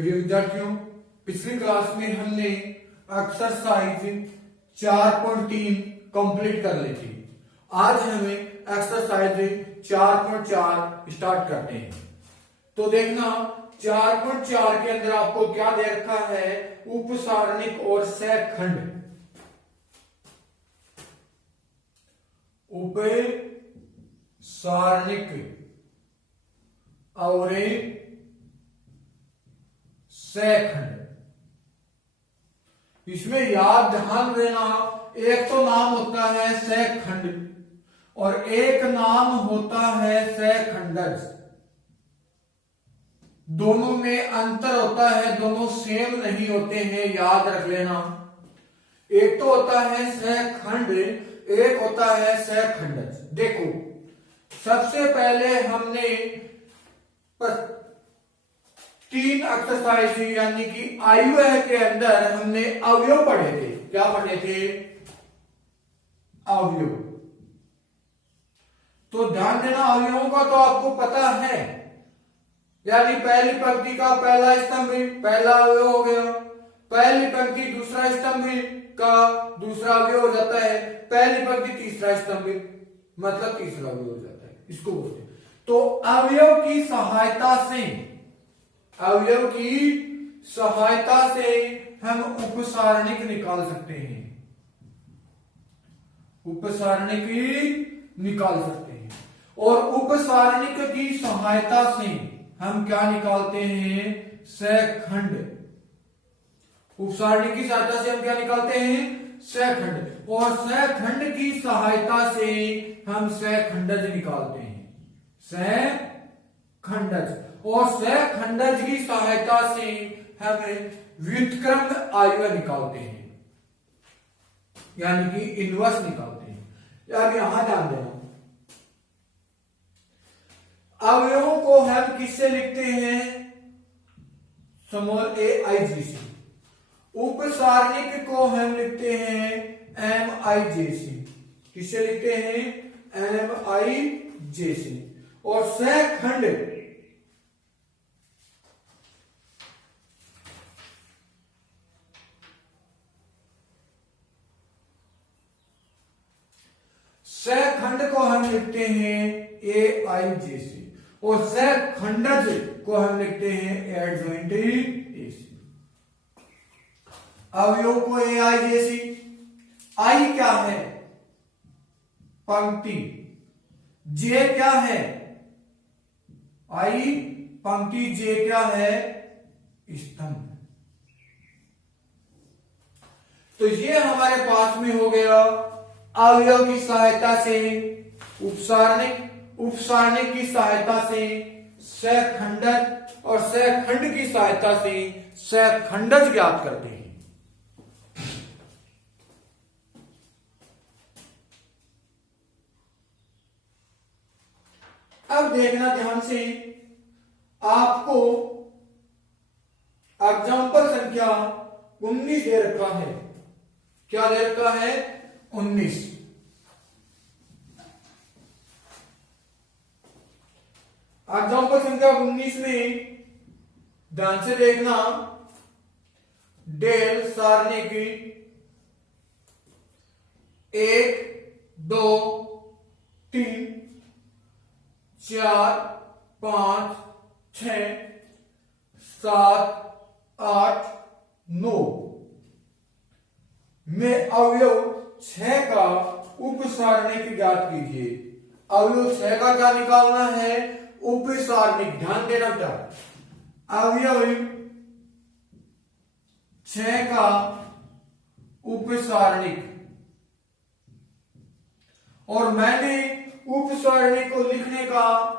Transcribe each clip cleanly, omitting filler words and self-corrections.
प्रिय विद्यार्थियों, पिछली क्लास में हमने एक्सरसाइज 4.3 कंप्लीट कर ली थी। आज हमें एक्सरसाइज 4.4 स्टार्ट करते हैं। तो देखना 4.4 के अंदर आपको क्या दे रखा है, उपसारणिक और सहखंड। उपसारणिक और सहखंड। इसमें याद ध्यान देना, एक तो नाम होता है सहखंड और एक नाम होता है सहखंडज। दोनों में अंतर होता है, दोनों सेम नहीं होते हैं, याद रख लेना। एक तो होता है सहखंड, एक होता है सहखंडज। देखो, सबसे पहले हमने 3 एक्सरसाइज यानी कि आयुर्वेद के अंदर हमने अवयव पढ़े थे। क्या पढ़े थे? अवयव। तो ध्यान देना, अवयवों का तो आपको पता है, यानी पहली पंक्ति का पहला स्तंभ पहला अवयव हो गया, पहली पंक्ति दूसरा स्तंभ का दूसरा अवयव हो जाता है, पहली पंक्ति तीसरा स्तंभ मतलब तीसरा अवयव हो जाता है। इसको बोलते हैं। तो अवयव की सहायता से हम उपसारणिक निकाल सकते हैं। उपसारणिक निकाल सकते हैं। और उपसारणिक की सहायता से हम क्या निकालते हैं? सहखंड। उपसारणिक की सहायता से हम क्या निकालते हैं? सहखंड। और सहखंड की सहायता से हम सहखंडज निकालते हैं। सहखंडज। और सहखंडज की सहायता से हम व्युत्क्रम आयुर्वेद निकालते हैं, यानी कि इनवर्स निकालते हैं। यानी यहां ध्यान देना, अवयवों को हम किससे लिखते हैं? स्मॉल ए आई जी सी। उपसारणिक को हम लिखते हैं एम आई जे सी। किससे लिखते हैं? एम आई जे सी। और सहखंड को हम लिखते हैं ए आई जे सी। और सहखंडज को हम लिखते हैं एडजॉइंट ए सी। अवयव को ए आई जे सी। आई क्या है? पंक्ति। जे क्या है? आई पंक्ति। जे क्या है? स्तंभ। तो ये हमारे पास में हो गया अवयव की सहायता से उपसारणिक, उपसारणिक की सहायता से सहखंडज और सहखंड की सहायता से सहखंडज ज्ञात करते हैं। अब देखना ध्यान से, आपको एग्जाम्पल संख्या 19 दे रखा है। क्या दे रखा है? 19। एग्जाम्पल संख्या 19 में ध्यान से देखना, डेल सारणी की 1 2 3 4 5 6 7 8 9 में अवयव 6 का उपसारणिक ज्ञात कीजिए। अवयव 6 का क्या निकालना है? उपसारणिक। ध्यान देना बेटा, अवयव 6 का उपसारणिक। और मैंने उपसारणिक को लिखने का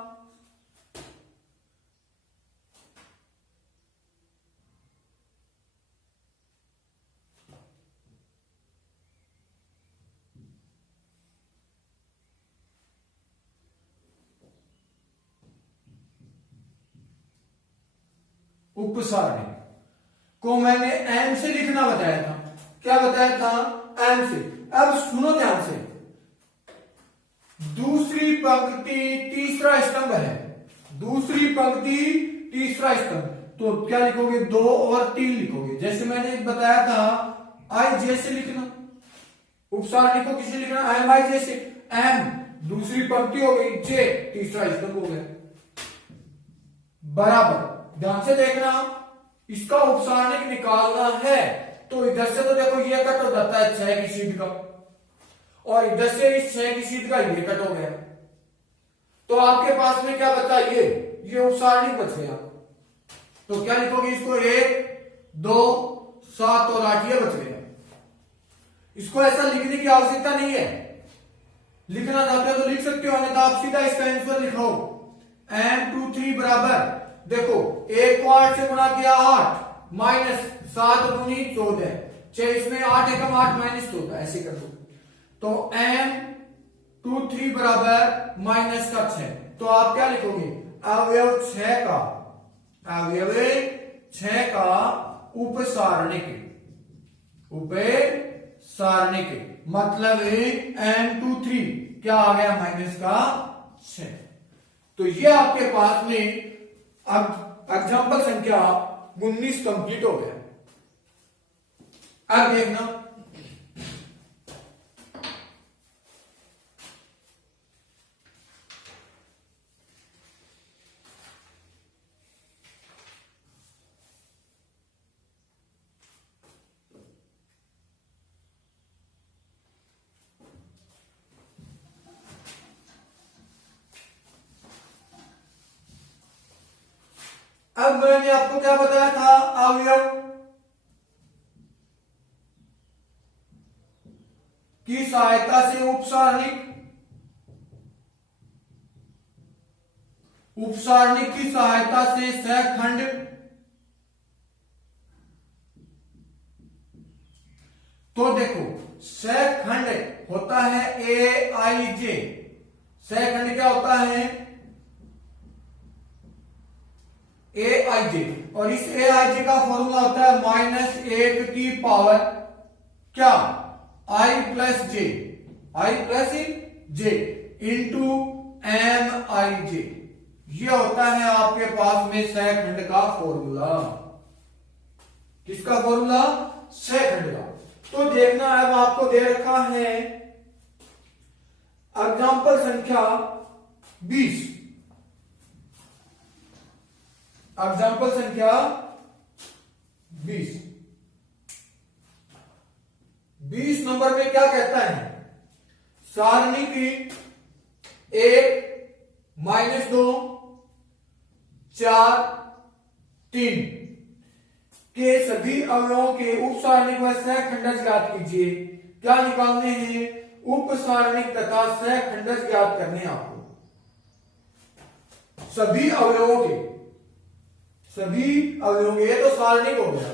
उपसारणिक को मैंने एम से लिखना बताया था। क्या बताया था? एम से। अब सुनो ध्यान से, दूसरी पंक्ति तीसरा स्तंभ है, दूसरी पंक्ति तीसरा स्तंभ, तो क्या लिखोगे, 2 और 3 लिखोगे। जैसे मैंने बताया था आई जे से लिखना, उपसारणिक को किसे लिखना, एम आई जे से। एम दूसरी पंक्ति हो गई, जे तीसरा स्तंभ हो गया, बराबर। ध्यान से देखना, इसका उपसारणिक निकालना है तो इधर से तो देखो ये कट हो जाता है 6 की सीध का, और इधर से इस 6 की सीध का ये कट हो गया, तो आपके पास में क्या बचा, ये उपसारणिक बच गया। तो क्या लिखोगे इसको, 1 2 7 और 8 ये बच गया। इसको ऐसा लिखने की आवश्यकता नहीं है, लिखना चाहते हो तो लिख सकते हो, अन्यथा आप सीधा इसका आंसर लिखो। M23 बराबर, देखो 1 को 8 से गुणा किया 8 माइनस 7 दूनी 14, 6 इसमें 8 एकम 8 माइनस 14, ऐसे कर दो। तो M23 बराबर माइनस का 6, तो आप क्या लिखोगे, अवयव 6 का, अवयव 6 का उपसारणिक, उपसारणिक मतलब M23 क्या आ गया, माइनस का 6। तो ये आपके पास में अब एग्जाम्पल संख्या 19 कंप्लीट हो गया। अब देखना, अब मैंने आपको क्या बताया था, अवयव की सहायता से उपसारणिक, उपसारणिक की सहायता से सहखंड, तो देखो सहखंड होता है ए आई जे, सहखंड क्या होता है, ए आई जे, और इस ए आई जे का फॉर्मूला होता है -1 की पावर क्या, आई प्लस जे, आई प्लस जे इंटू एम आई जे, ये होता है आपके पास में सहखंड का फॉर्मूला। किसका फॉर्मूला, सहखंड का। तो देखना, अब आपको दे रखा है एग्जाम्पल संख्या 20, एग्जाम्पल संख्या 20 नंबर में क्या कहता है, सारणी की 1 -2 4 3 के सभी अवयवों के उपसारणिक व सहखंडज ज्ञात कीजिए। क्या निकालने हैं, उपसारणिक तथा सहखंडज ज्ञात करने हैं आपको, सभी अवयवों के, सभी अवयवों के, ये तो सारणिक हो गया।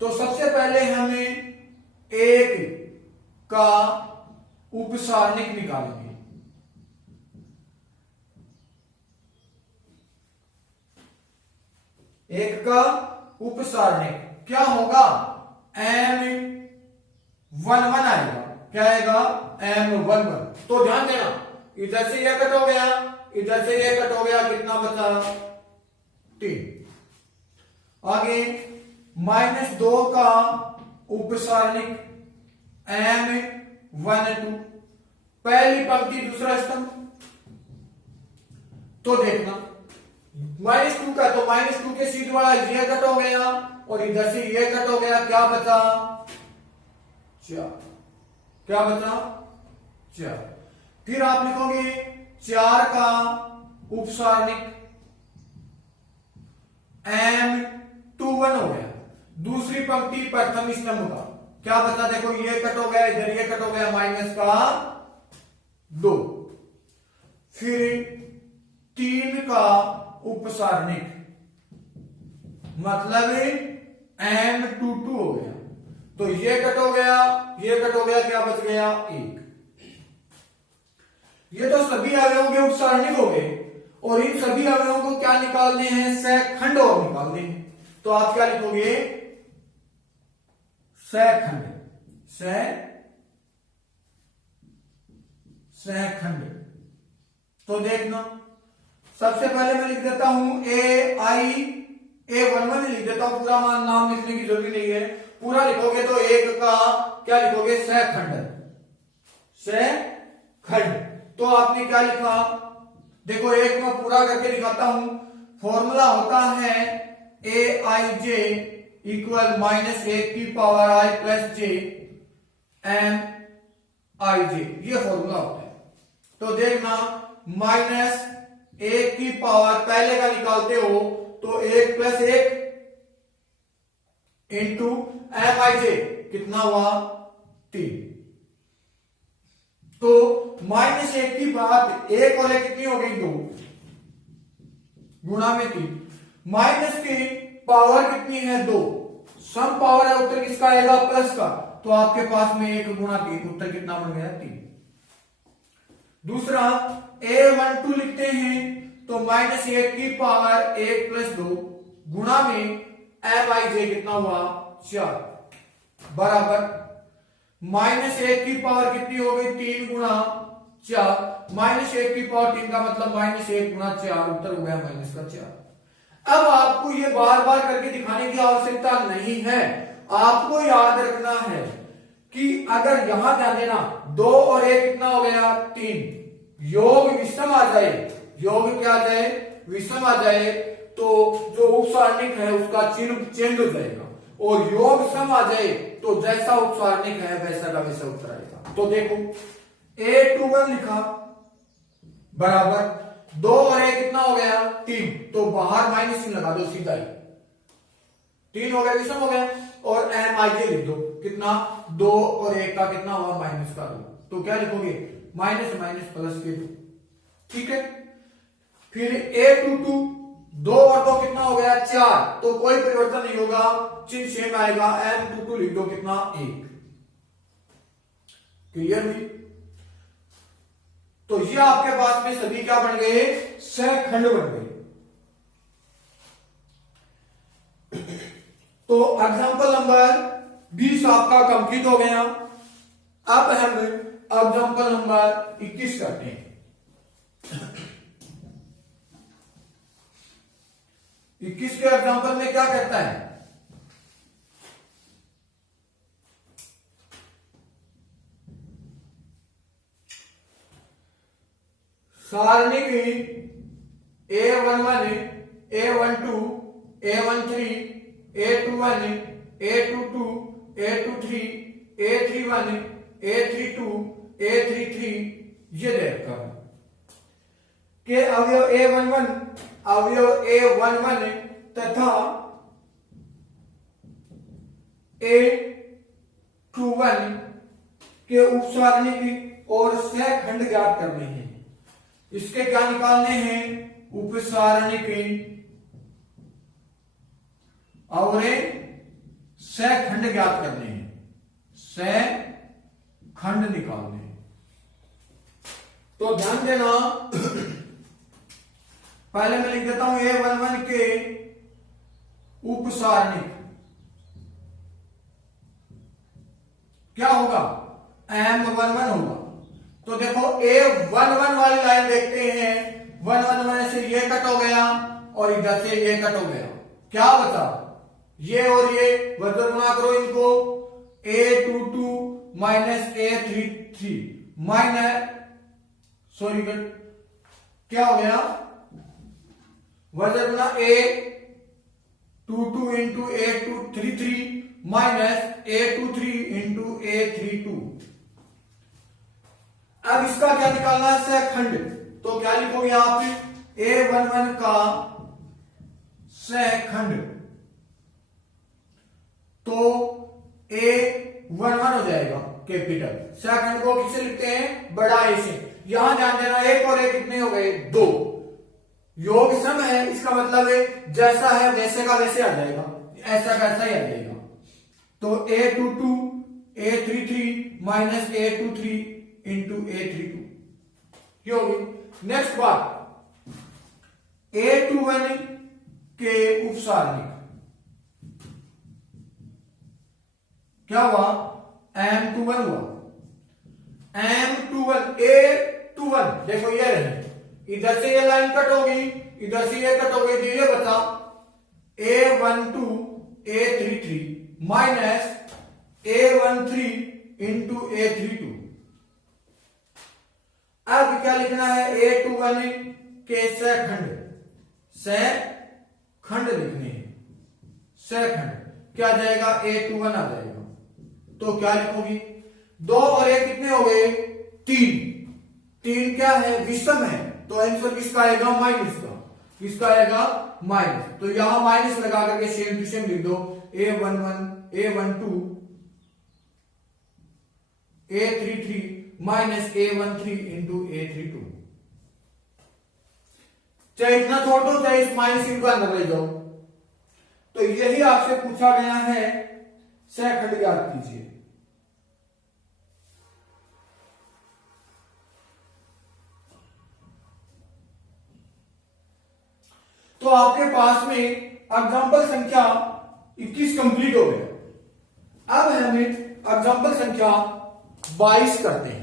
तो सबसे पहले हमें 1 का उपसारणिक निकालेंगे, एक का उपसारणिक क्या होगा, M11 आएगा, क्या आएगा, M11। तो ध्यान देना, इधर से यह कट हो गया, इधर से यह कट हो गया, कितना बचा, 3। आगे -2 का उपसारणिक M12, पहली पंक्ति दूसरा स्तंभ। तो देखना -2 का, तो -2 के सीध वाला ये कट हो गया और इधर से ये कट हो गया, क्या बचा, 4, क्या बचा, 4। फिर आप लिखोगे 4 का उपसारणिक M21 हो गया, दूसरी पंक्ति प्रथम स्तंभ का, क्या बचा, देखो ये कट हो गया, इधर ये कट हो गया, -2। फिर 3 का उपसारणिक मतलब M22 हो गया, तो ये कट हो गया, ये कट हो गया, क्या बच गया, 1। ये तो सभी अवयवों के उपसारणिक हो गए, और इन सभी अवयवों को क्या निकालने हैं, सहखंड और निकालने हैं। तो आप क्या लिखोगे, सहखंड, सहखंड। तो देखना, सबसे पहले मैं लिख देता हूं ए आई A11 लिख देता हूं, पूरा नाम लिखने की जरूरी नहीं है। पूरा लिखोगे तो एक का क्या लिखोगे, सहखंड, सहखंड। तो आपने क्या लिखा, देखो एक मैं पूरा करके दिखाता हूं। फॉर्मूला होता है ए आई जे इक्वल माइनस ए की पावर आई प्लस जे एम आई जे, ये फॉर्मूला होता है। तो देखना, माइनस एक की पावर पहले का निकालते हो तो एक प्लस एक इंटू एम आई जे, कितना हुआ 3। तो माइनस एक की बात एक और एक कितनी हो गई 2 गुणा में 3, माइनस की पावर कितनी है 2, सम पावर है, उत्तर किसका आएगा प्लस का, तो आपके पास में 1 गुणा 3, उत्तर कितना बन गया 3। दूसरा A12 लिखते हैं तो माइनस एक की पावर 1 प्लस 2 गुणा में एम आई जे, कितना हुआ 4, बराबर माइनस एक की पावर कितनी हो गई 3 गुणा 4, माइनस एक की पावर 3 का मतलब माइनस 1 गुणा 4, उत्तर हो गया माइनस का 4। अब आपको ये बार बार करके दिखाने की आवश्यकता नहीं है, आपको याद रखना है कि अगर यहां ध्यान देना 2 और 1 कितना हो गया 3, योग विषम आ जाए, योग क्या आ जाए विषम आ जाए, तो जो उपसारणिक है उसका चिन्ह चेंज हो जाएगा, और योग सम आ जाए तो जैसा उपसारणिक है वैसा का वैसा उत्तर आएगा। तो देखो A21 लिखा बराबर 2 और 1 कितना हो गया 3, तो बाहर माइनस चिन्ह लगा दो सीधा ही, 3 हो गया विषम हो गया, और एम आई जे लिख दो, कितना 2 और 1 का कितना हुआ माइनस का 2, तो क्या लिखोगे माइनस माइनस प्लस के 2, ठीक है। फिर A22 2 और 2 कितना हो गया 4, तो कोई परिवर्तन नहीं होगा, चिन्ह सेम आएगा, M22 लिख दो कितना 1, क्लियर हुई। तो ये आपके पास में सभी क्या बन गए, सहखंड बन गए। तो एग्जांपल नंबर 20 आपका कंप्लीट हो गया। अब हम एग्जांपल नंबर 21 करते हैं। 21 के एग्जांपल में क्या कहता है, सारणी की A11 A12 A13 A21 A22 A23 A31 A32 A33 ये देखा के अवयव A11 अवयव A11 तथा A21 के उपसारणिक और सहखंड ज्ञात करने हैं। इसके क्या निकालने हैं, उपसारणिक और सहखंड ज्ञात करने हैं, सहखंड निकालने हैं। तो ध्यान देना, पहले मैं लिख देता हूं A11 के उपसारणिक क्या होगा M11 होगा। तो देखो A11 वाली लाइन देखते हैं, 111 से ये कट हो गया और इधर से ये कट हो गया, क्या बचा ये और ये, वर्ग गुणा करो इनको, A22 minus A33 minus sorry क्या हो गया, वर्ग गुणा A22 into A233 minus A23 into A32। अब इसका क्या निकालना है, सहखंड। तो क्या लिखोगे आप, A11 का सहखंड, तो A11 हो जाएगा कैपिटल, सहखंड को किससे लिखते हैं, बड़ा ए से। यहां ध्यान देना, 1 और 1 कितने हो गए 2, योग सम है, इसका मतलब है जैसा है वैसे का वैसे आ जाएगा, ऐसा का ऐसा ही आ जाएगा। तो A22 A33 minus A23 into A32 ये होगी। नेक्स्ट बात, A21 के उपसारणिक क्या हुआ, M21 हुआ, M21 A21 देखो ये रहे, इधर से ये लाइन कट होगी, इधर से ये कट हो गई, तो ये बचा A12 A33 minus A13 into A32। अब क्या लिखना है, A21 के सहखंड लिखने हैं, सहखंड क्या आ जाएगा, A21 आ जाएगा। तो क्या लिखोगी, 2 और 1 कितने हो गए, 3। 3 क्या है, विषम है, तो आंसर किसका आएगा, माइनस का। किसका आएगा, माइनस। तो यहां माइनस लगा करके सेम टू सेम लिख दो, A11 A12 A33 minus A13 into A32। चाहे इतना छोड़ दो, चाहे इस माइनस इनका अंदर ले जाओ। तो यही आपसे पूछा गया है, सहखंड याद कीजिए। तो आपके पास में एग्जाम्पल संख्या 21 कंप्लीट हो गया। अब हमें एग्जाम्पल संख्या 22 करते हैं।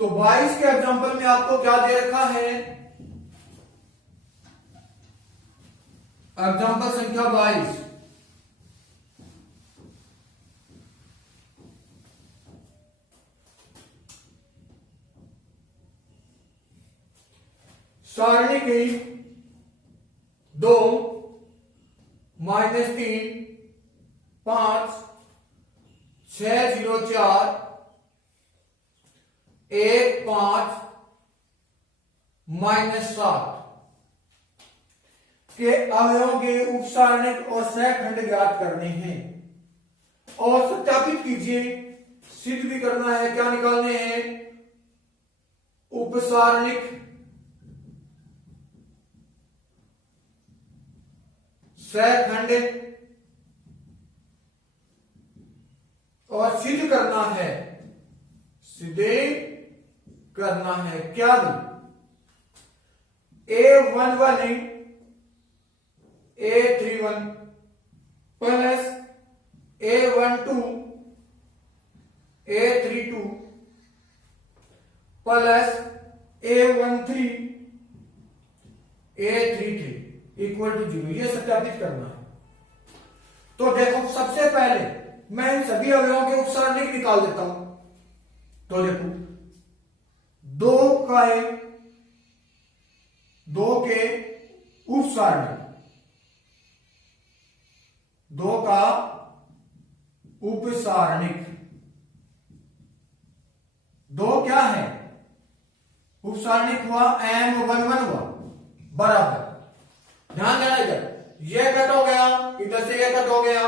तो 22 के एग्जाम्पल में आपको क्या दे रखा है, एग्जाम्पल संख्या 22। सारणी की 2 -3 5 6 0 4 1 5 -7 के अवयवों के उपसारणिक और सहखंड ज्ञात करने हैं और सत्यापित कीजिए। सिद्ध भी करना है, क्या निकालने हैं, उपसारणिक सहखंड और सिद्ध करना है, सिद्धे करना है। क्या A11 A31 plus A12 A32 plus A13 A33 equal to 0, ये सत्यापित करना है। तो देखो, सबसे पहले मैं इन सभी अवयवों के उपसारणिक निकाल देता हूं। तो देखो, 2 के उपसारणिक, 2 का उपसारणिक, 2 क्या है, उपसारणिक हुआ M11 हुआ, बराबर। ध्यान देना, इधर ये कट हो गया, इधर से ये कट हो गया,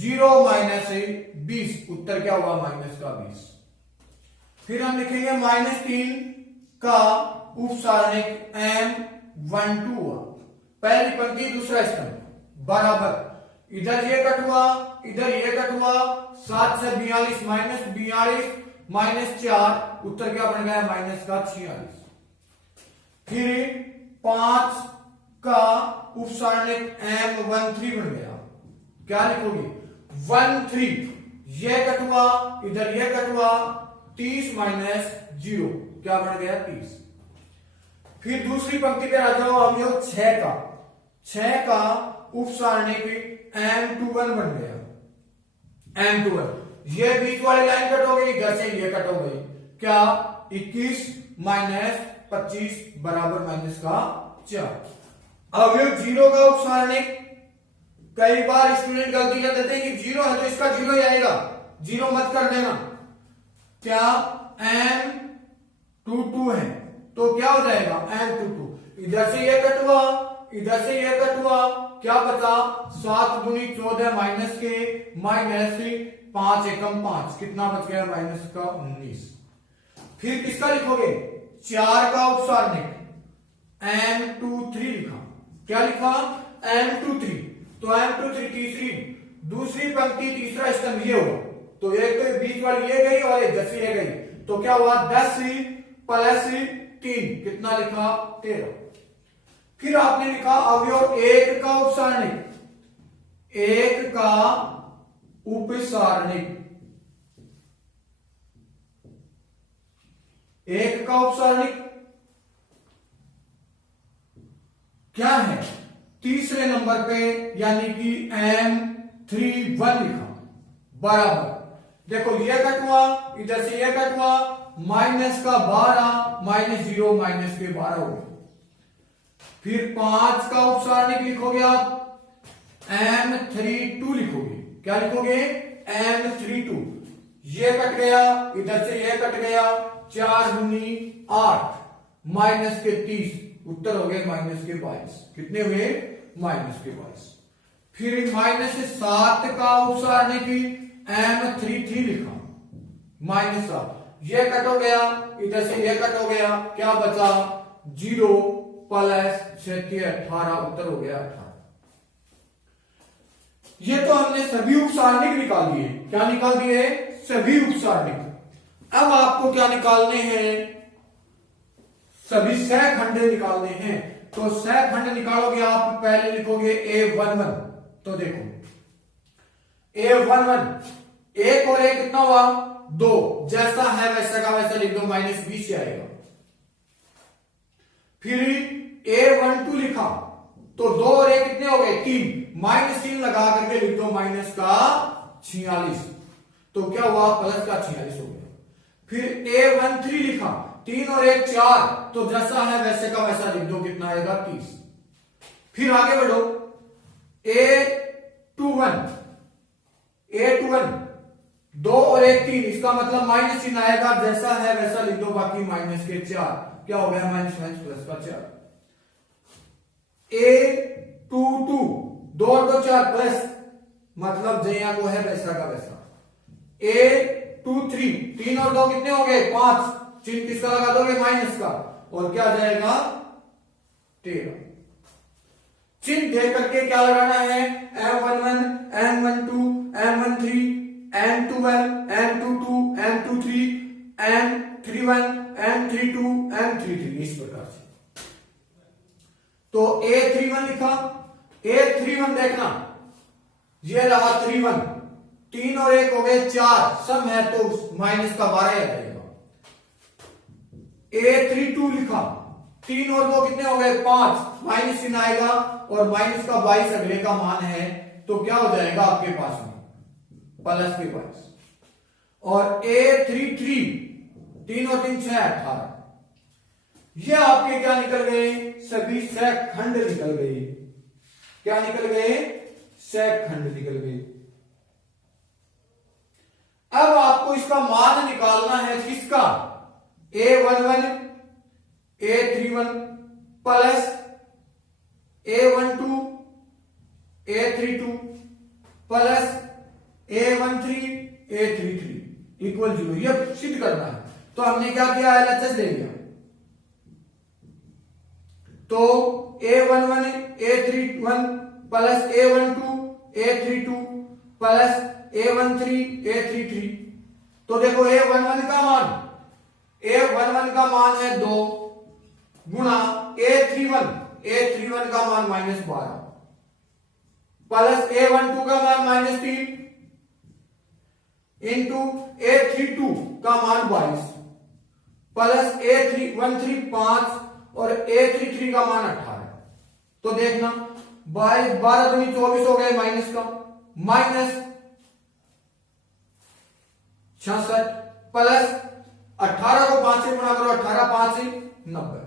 0 माइनस 20, उत्तर क्या हुआ, माइनस का 20। फिर हम लिखेंगे -3 का उपसारणिक M12 हुआ, पहली पंक्ति दूसरा स्तंभ, बराबर। इधर ये कट हुआ, इधर ये कट हुआ, 7 से 42 -4, उत्तर क्या बन गया, माइनस का 46। फिर 5 का उपसारणिक M13 बन गया, क्या लिखोगे, 13, ये कट हुआ, इधर ये कट हुआ, 30 - 0, क्या बन गया, 30। फिर दूसरी पंक्ति पे आ जाओ, अब ये 6 का उपसारणिक M21 बन गया, M21, ये बीच वाली लाइन कट हो गई, इधर से ये कट हो गई, क्या, 21 - 25 बराबर माइनस का 4। अब ये 0 का उपसारणिक, कई बार स्टूडेंट गलती कर देते हैं कि 0 है तो इसका 0 ही आएगा, 0 मत कर देना। क्या, M22 है तो क्या हो जाएगा, M22, इधर से ये कट हुआ, इधर से ये कट हुआ, क्या बचा, 7 दूनी 14 माइनस के -5 एकम 5, कितना बच गया, माइनस का 19। फिर किसका लिखोगे, 4 का उपसारणिक M23 लिखा, क्या लिखा, M23, तो M23 तीसरी, दूसरी पंक्ति तीसरा स्तंभ ये हुआ, तो एक तो बीच वाली ये गई और एक 10 ये गई, तो क्या हुआ, 10 प्लस 3, कितना लिखा, 13। फिर आपने लिखा अवयव 1 का उपसारणिक, 1 का उपसारणिक, 1 का उपसारणिक क्या है, तीसरे नंबर पे यानी कि M31 लिखा बराबर, देखो ये कट हुआ, इधर से ये कट हुआ, माइनस का 12 माइनस 0 माइनस के 12 हो गए। फिर 5 का उपसारणिक लिखोगे आप M32 लिखोगे, क्या लिखोगे M32, ये कट गया, इधर से ये कट गया, 4 दूनी 8 माइनस के 30, उत्तर हो गए माइनस के 22, कितने हुए माइनस के 22। फिर माइनस 7 का उपसारणिक M33 लिखा माइनस 7, ये कट हो गया, इधर से ये कट हो गया, क्या बचा 0 प्लस 36 18, उत्तर हो गया 18। ये तो हमने सभी उपसारणिक निकाल दिए, क्या निकाल दिए सभी उपसारणिक। अब आपको क्या निकालने हैं, सभी सहखंड निकालने हैं। तो सहखंड निकालोगे आप, पहले लिखोगे A11, तो देखो A11 एक और एक कितना हुआ 2, जैसा है वैसा का वैसा लिख दो, माइनस 20 से आएगा। फिर A12 लिखा तो 2 और 1 कितने हो गए 3, माइनस 3 लगा करके लिख दो माइनस का 46, तो क्या हुआ प्लस का 46 हो गया। फिर A13 लिखा 3 और 1 4, तो जैसा है वैसे का वैसा लिख दो, कितना आएगा 30। फिर आगे बढ़ो A21 2 और 1 3, इसका मतलब माइनस चिन्ह आएगा, जैसा है वैसा लिख दो, बाकी माइनस के 4, क्या हो गया माइनस माइनस प्लस का 4। A22 2 और 2 4 प्लस, मतलब जैसा को है वैसा का वैसा। A23 3 और 2 कितने हो गए 5, चिन्ह किसका लगा दोगे माइनस का, और क्या जाएगा 13। चिन्ह देख करके क्या लगाना है M11 M12 M13 M12 M22 M23 M31 M32 M33, इस प्रकार से। तो A31 लिखा, A31 देखना, ये रहा 31, 3 और 1 हो गए 4, सम है तो माइनस का 12 आ जाएगा। A32 लिखा, 3 और 2 कितने हो गए 5, माइनस चिन्ह आएगा, और माइनस का 22 अगले का मान है, तो क्या हो जाएगा आपके पास में प्लस के 22। और A33 3 और 3 6 18, ये आपके क्या निकल गए सभी सहखंड निकल गए, क्या निकल गए सहखंड निकल गए। अब आपको इसका मान निकालना है किसका, A11 A31 plus A12 A32 plus A13 A33 equal 0, यह सिद्ध करना है। तो हमने क्या किया LHS ले लिया, तो A11 A31 plus A12 A32 plus A13 A33, तो देखो A11 का मान है 2 गुणा A31 का मान -12 प्लस A12 का मान -3 इंटू A32 का मान 22 प्लस A13 5 और A33 का मान 18। तो देखना 22 12 दूनी 24 हो गए, माइनस का माइनस 66 प्लस 18 को 5 से गुणा करो, 18 5 से 90,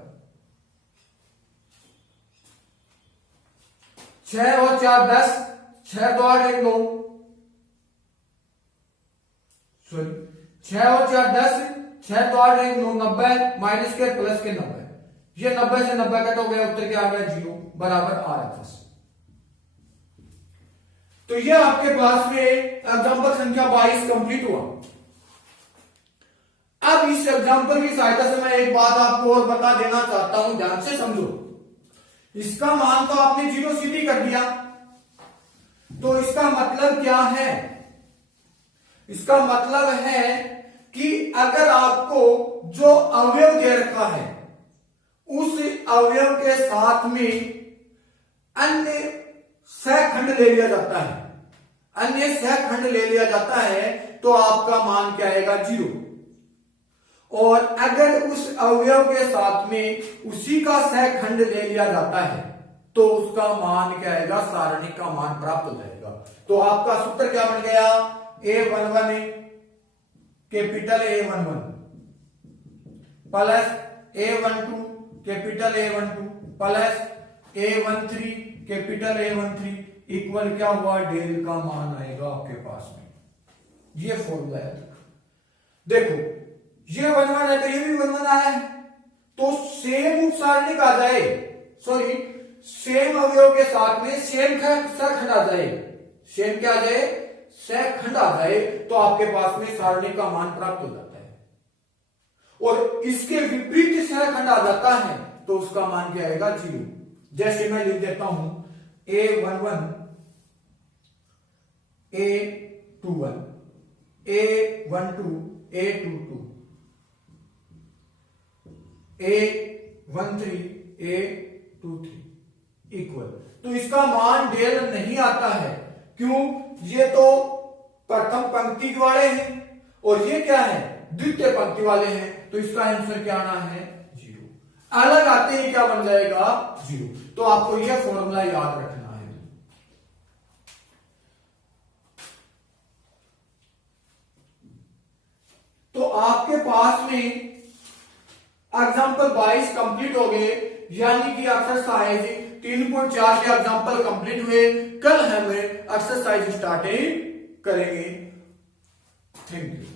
6 और 4 10, 6 2 8 1 9, सॉरी 6 और 4 10, 6 2 8 1 9 90 माइनस के प्लस के 90, ये 90 से 90 कट हो गया, उत्तर क्या आ गया 0 बराबर RHS। तो ये आपके पास में एग्जांपल संख्या 22 कंप्लीट हुआ। अब इस एग्जांपल की सहायता से मैं एक बात आपको और बता देना चाहता हूं, ध्यान से समझो। इसका मान तो आपने 0 सीधी कर दिया, तो इसका मतलब क्या है, इसका मतलब है कि अगर आपको जो अवयव दे रखा है उस अवयव के साथ में अन्य सहखंड ले लिया जाता है, अन्य सहखंड ले लिया जाता है, तो आपका मान क्या आएगा 0। और अगर उस अवयव के साथ में उसी का सहखंड ले लिया जाता है, तो उसका मान क्या आएगा, सारणी का मान प्राप्त हो जाएगा। तो आपका सूत्र क्या बन गया, A11 capital A11 plus A12 capital A12 plus A13 capital A13 equal क्या हुआ, डेल का मान आएगा आपके पास में। ये फॉर्मूला है। देखो ये 1 1 है तो ये भी 1 1 आया है, तो सेम उपसारणिक आ जाए, सॉरी सेम अवयव के साथ में सेम सखंड आ जाए, सेम क्या आ जाए, सखंड आ जाए, तो आपके पास में सारणी का मान प्राप्त हो जाता है। और इसके विपरीत सखंड आ जाता है तो उसका मान क्या आएगा, 0। जैसे मैं लिख देता हूं A11 A21 A12 A22 A13 A23 equal, तो इसका मान डेल नहीं आता है, क्यों, ये तो प्रथम पंक्ति वाले हैं और ये क्या है, द्वितीय पंक्ति वाले हैं, तो इसका आंसर क्या आना है, 0। अलग आते ही क्या बन जाएगा, 0। तो आपको यह फॉर्मूला याद रखना है। तो आपके पास में एग्जाम्पल 22 कंप्लीट हो गए, यानी कि एक्सरसाइज 3.4 के एग्जाम्पल कंप्लीट हुए। कल हम एक्सरसाइज स्टार्ट करेंगे। Thank you.